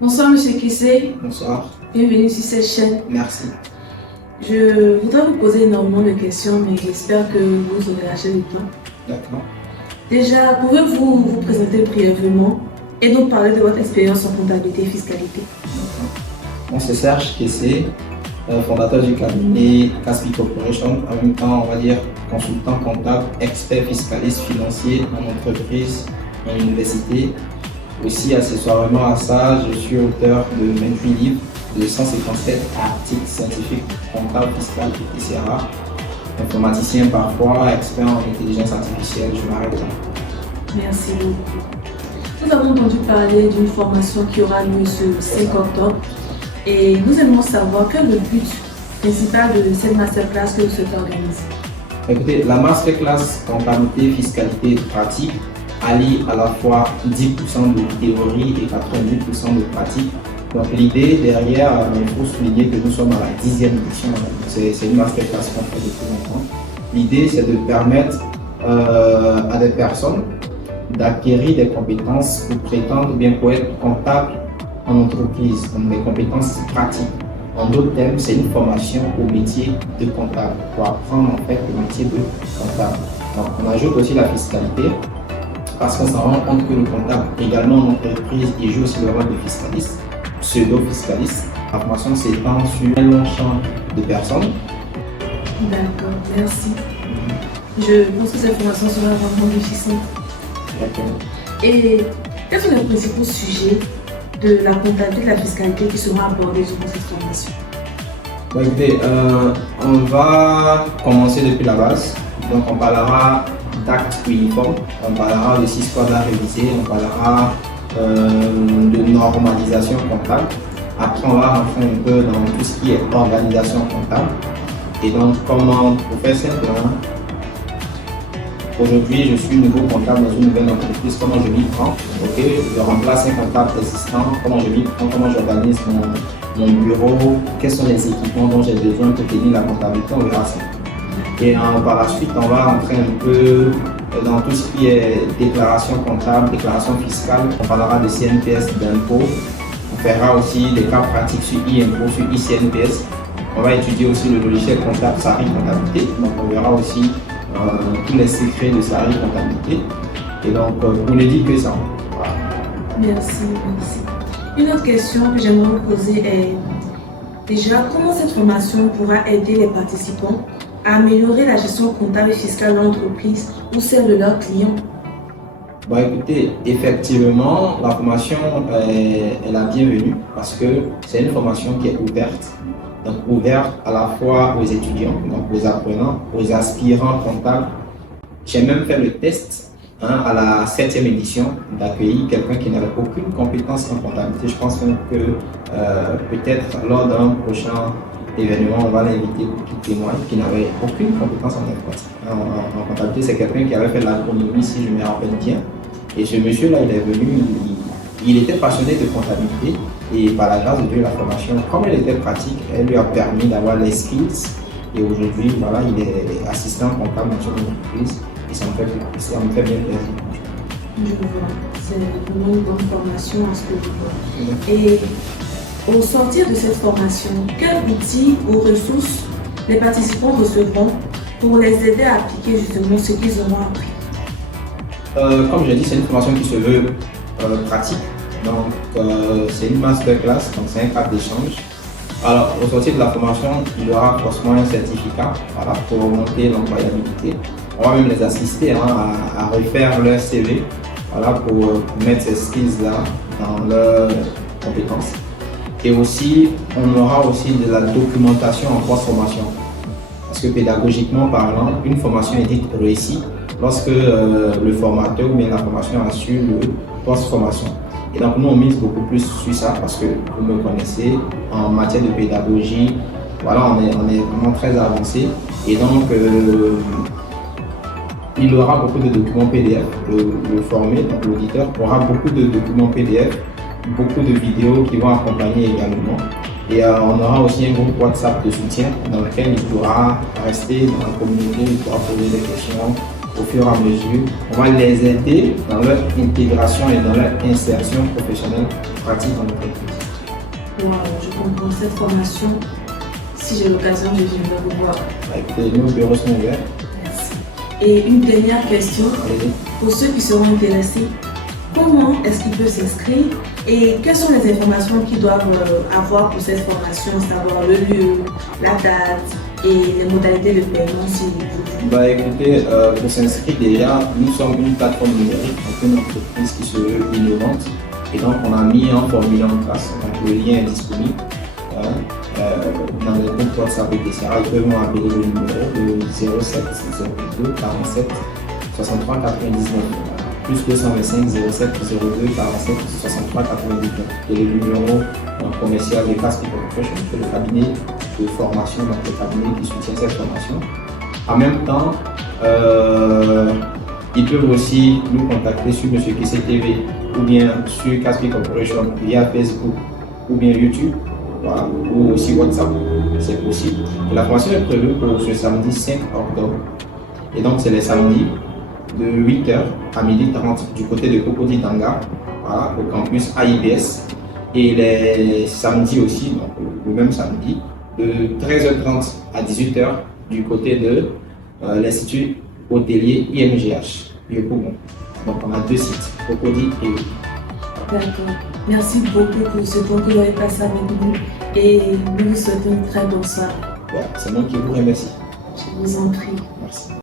Bonsoir Monsieur Kissé, Bonsoir. bienvenue sur cette chaîne. Merci. Je voudrais vous poser énormément de questions, mais j'espère que vous aurez lâché le temps. D'accord. Déjà, pouvez-vous vous présenter brièvement et nous parler de votre expérience en comptabilité et fiscalité? Moi, c'est Serge Kessé, fondateur du cabinet Caspi Corporation, en même temps, on va dire consultant comptable, expert fiscaliste financier en entreprise, en université. Aussi, accessoirement à ça, je suis auteur de 28 livres, de 157 articles scientifiques, comptables, fiscal, etc. Informaticien parfois, expert en intelligence artificielle, je m'arrête là. Merci beaucoup. Nous avons entendu parler d'une formation qui aura lieu ce 5 octobre et nous aimons savoir quel est le but principal de cette masterclass que vous souhaitez organiser. Écoutez, la masterclass comptabilité, fiscalité et pratique allie à la fois 10% de théorie et 90% de pratique. Donc l'idée derrière, il faut souligner que nous sommes à la 10e édition, c'est une masterclass qu'on fait depuis longtemps. L'idée c'est de permettre à des personnes d'acquérir des compétences pour prétendre ou bien pour être comptable en entreprise, donc des compétences pratiques. En d'autres termes, c'est une formation au métier de comptable, pour apprendre en fait le métier de comptable. Donc on ajoute aussi la fiscalité, parce qu'on s'en rend compte que le comptable, également en entreprise, il joue aussi le rôle de fiscaliste, pseudo-fiscaliste. La formation s'étend sur un long champ de personnes. D'accord, merci. Je pense que cette formation sera vraiment difficile. D'accord. Et quels sont les principaux sujets de la comptabilité et de la fiscalité qui seront abordés durant cette formation? Bon, écoutez, on va commencer depuis la base. Donc on parlera d'actes uniformes, on parlera de 6 codes à réviser, on parlera de normalisation comptable. Après, on va rentrer un peu dans tout ce qui est organisation comptable. Et donc, comment, pour faire simple, aujourd'hui, je suis nouveau comptable dans une nouvelle entreprise, comment je m'y prends, ok, je remplace un comptable existant, comment je m'y prends, comment j'organise mon bureau, quels sont les équipements dont j'ai besoin pour tenir la comptabilité, on verra ça. Et par la suite, on va rentrer un peu dans tout ce qui est déclaration comptable, déclaration fiscale. On parlera de CNPS, d'impôts. On fera aussi des cas pratiques sur e-impôts, sur e-CNPS. On va étudier aussi le logiciel comptable SARI Comptabilité. Donc on verra aussi tous les secrets de SARI Comptabilité. Et donc, on ne dit que ça. Voilà. Merci, merci. Une autre question que j'aimerais vous poser est déjà comment cette formation pourra aider les participants à améliorer la gestion comptable et fiscale de l'entreprise ou celle de leurs clients? Bon, écoutez, effectivement, la formation est la bienvenue parce que c'est une formation qui est ouverte. Donc, ouverte à la fois aux étudiants, donc aux apprenants, aux aspirants comptables. J'ai même fait le test à la 7e édition d'accueillir quelqu'un qui n'avait aucune compétence en comptabilité. Je pense même que peut-être lors d'un prochain événement, on va l'inviter pour qu'il témoigne, qui n'avait aucune compétence en comptabilité. C'est quelqu'un qui avait fait l'agronomie, si je me rappelle bien. Et ce monsieur-là, il est venu, il était passionné de comptabilité. Et par la grâce de Dieu, la formation, comme elle était pratique, elle lui a permis d'avoir les skills. Et aujourd'hui, voilà, il est assistant comptable dans son entreprise. Et ça me fait bien plaisir. Je vois. C'est vraiment une bonne formation à ce que je vois. Et au sortir de cette formation, quels outils ou ressources les participants recevront pour les aider à appliquer justement ce qu'ils auront appris? Comme j'ai dit, c'est une formation qui se veut pratique. Donc, c'est une masterclass, donc c'est un cadre d'échange. Alors, au sortir de la formation, il y aura forcément un certificat voilà, pour augmenter l'employabilité. On va même les assister à refaire leur CV voilà, pour mettre ces skills-là dans leurs compétences. Et aussi, on aura aussi de la documentation en post-formation. Parce que pédagogiquement parlant, une formation est dite réussie lorsque le formateur ou bien la formation assure le post-formation. Et donc nous on mise beaucoup plus sur ça parce que vous me connaissez, en matière de pédagogie, voilà, on est vraiment très avancé. Et donc il y aura beaucoup de documents PDF, le formé, donc l'auditeur aura beaucoup de documents PDF, beaucoup de vidéos qui vont accompagner également. Et on aura aussi un groupe WhatsApp de soutien dans lequel il pourra rester dans la communauté, il pourra poser des questions au fur et à mesure, on va les aider dans leur intégration et dans leur insertion professionnelle pratique en entreprise. Wow, je comprends cette formation. Si j'ai l'occasion, je viendrai vous voir. Écoutez, nos bureaux sont ouverts. Merci. Et une dernière question, Allez-y. pour ceux qui seront intéressés, comment est-ce qu'ils peuvent s'inscrire et quelles sont les informations qu'ils doivent avoir pour cette formation, savoir le lieu, la date et les modalités de paiement si vous voulez. Écoutez, pour s'inscrire déjà, nous sommes une plateforme numérique, donc une entreprise qui se veut innovante. Et donc, on a mis un formulaire en place. Donc, le lien est disponible dans les groupes WhatsApp et etc. Ils peuvent m'appeler le numéro de 07 02 47 63 99. Plus 225 07 02 47 63 99. Et le numéro commercial de Caspi Corporation, c'est le cabinet de formation, donc le cabinet qui soutient cette formation. En même temps, ils peuvent aussi nous contacter sur M. Kissé TV ou bien sur Caspi Corporation via Facebook ou bien YouTube, voilà, ou aussi WhatsApp, c'est possible. Et la formation est prévue pour ce samedi 5 octobre. Et donc, c'est les samedis de 8h à 12h30 du côté de Cocody Tanga, voilà, au campus AIBS. Et les samedis aussi, donc le même samedi, de 13h30 à 18h du côté de l'Institut hôtelier IMGH, Yopougon. Donc on a 2 sites, Cocody et Yopougon. D'accord. Merci beaucoup pour ce temps que vous avez passé avec nous et nous vous souhaitons une très bonne soirée. Voilà, c'est moi qui vous remercie. Je vous en prie. Merci.